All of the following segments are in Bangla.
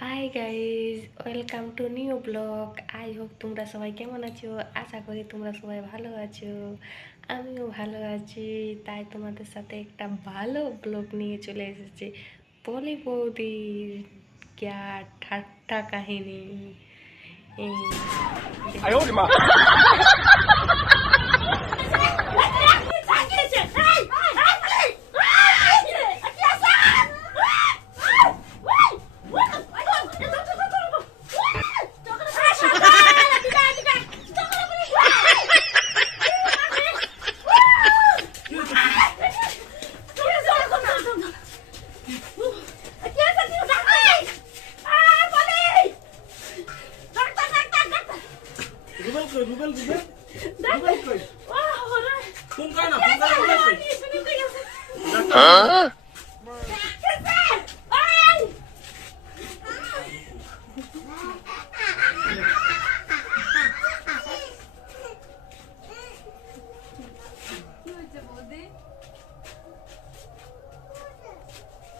Hi guys welcome to new blog I hope তোমরা সবাই কেমন আছো? আশা করি তোমরা সবাই ভালো আছো। আমিও ভালো আছি। তাই তোমাদের সাথে একটা ভালো ব্লগ নিয়ে চলে এসেছি। বলি বৌদির ক্যা ঠাট্টা কাহিনী? কই রুবেল রুবেল রুবেল কই না রুবেল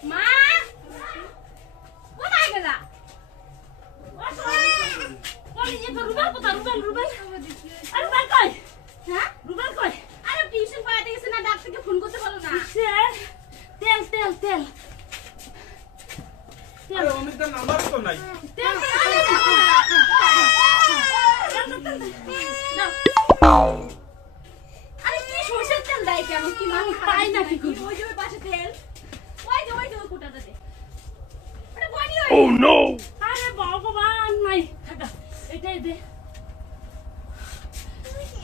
মা কোথায় গেলা বলি যে তো রুবেল কোথা রুবেল রুবেল আরে রুবেল কই হ্যাঁ রুবেল কই আরে টিউশন পড়াতে গেছে না ডাক্তারকে ফোন করতে বলো না তেল তেল তেল আরে অমিতার নাম্বার তো নাই তেল আরে কি সরষের তেল দেয় কেন কি মানুষ পাই না কি ওই যে ওই পাশে তেল ওই যে ওই যে ওই কোটাটাতে আরে বডি ওই Oh no! আরে ভগবান নাই এটাই দে।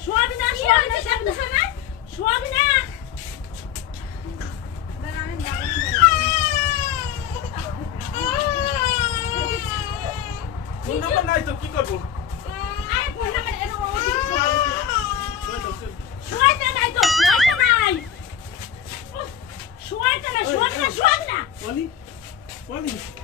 শোয়াবি না শোয়াবি না শোয়াবি না ফোন নাম্বার নাই তো কি করব? আরে ফোন নাম্বার ওদিকে শোয়াইতে নাই তো শোয়াইতে নাই। উফ, না না বলি বলি বলি।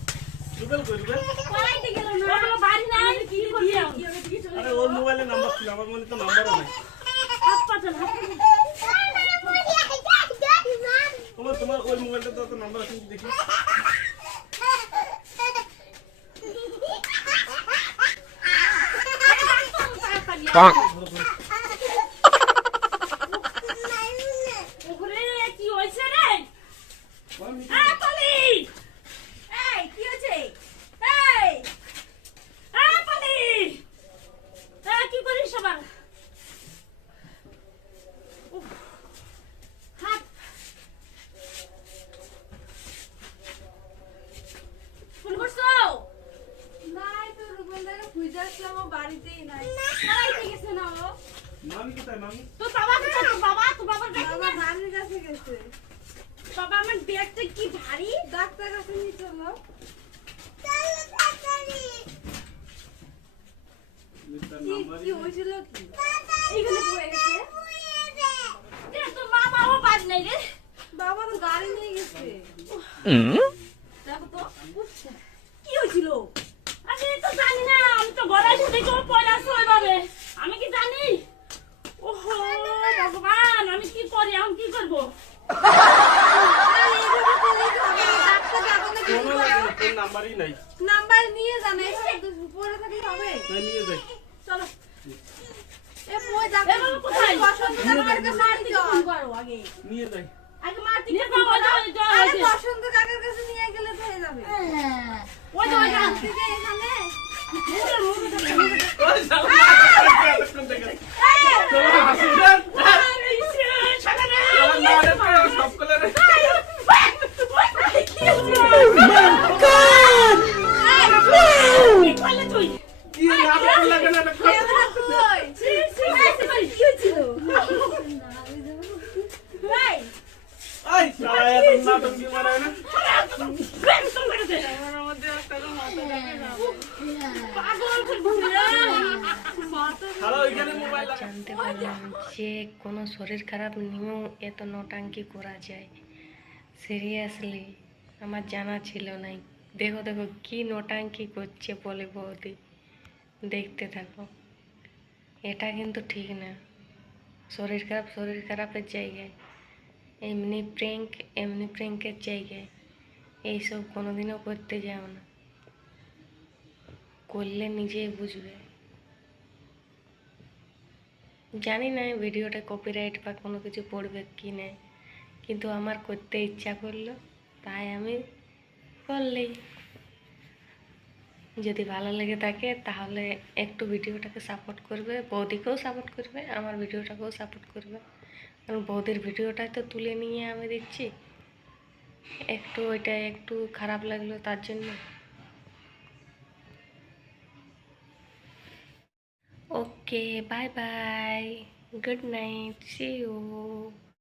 কই গেল না। ওগুলো বাড়ি নাই কি করতে আরে ওর মোবাইলে নাম্বার ছিল আমার মনে তো নাম্বারও নাই। হাত তোমার তোমার ওই মোবাইলটা তো নাম্বার আছে দেখি। Bonk! ওরে কি হয়েছে রে বলি আ পালি এই কি হয়েছে এই আ পালি এ কি করিস সবার উফ, হাত ফোন করছ নাই তো রুবেলদাকে খুঁজে আসলাম ও বাড়িতেই নাই। পড়াইতে গেছে না ও? মামি কোথায় মামি? তোর বাবা কোথায়? তোর বাবা তোর বাবার ব্যাগ বাবা নানির কাছে গেছে। বাবা আমার ব্যাগটা কি ভারী? ডাক্তার কাছে নিয়ে চলো। মিস্টার কি কি হয়েছিল কি? এইখানে পড়ে গেছে? তোর মা বাবা বাদ নাই রে। বাবা তো গাড়ি নিয়ে গেছে। করি এখন কি করব? যাব নাম্বারই নাই নাম্বার নিয়ে যান পড়ে থাকলে হবে। নিয়ে যাই চলো এ বই ডাক্তার কোথায়? বসন্ত কাকার কাছে নিয়ে যাও। ফোন করো আগে নিয়ে যাই আগে মার দিকে ফোন আরে বসন্ত কাকার কাছে নিয়ে গেলে তো হয়ে যাবে। ওই যে ওই যে। এখানে ওই শালা জানতে পারলাম যে কোনো শরীর খারাপ নিয়েও এত নটাঙ্কি করা যায়। সিরিয়াসলি আমার জানা ছিল নাই। দেখো দেখো, কি নটাঙ্কি করছে বলে বৌদি। দেখতে থাকো। এটা কিন্তু ঠিক না। শরীর খারাপ, শরীর খারাপের জায়গায়। এমনি প্র্যাঙ্ক এমনি প্র্যাঙ্কের জায়গায়। এইসব কোনোদিনও করতে যাও না। করলে নিজেই বুঝবে। জানি না ভিডিওটা কপিরাইট বা কোনো কিছু পড়বে কি না, কিন্তু আমার করতে ইচ্ছা করল, তাই আমি করলেই। যদি ভালো লেগে থাকে, তাহলে একটু ভিডিওটাকে সাপোর্ট করবে। বৌদিকেও সাপোর্ট করবে, আমার ভিডিওটাকেও সাপোর্ট করবে। কারণ বৌদির ভিডিওটাই তো তুলে নিয়ে আমি দিচ্ছি। একটু ওইটা একটু খারাপ লাগল তার জন্য। Okay bye bye good night see you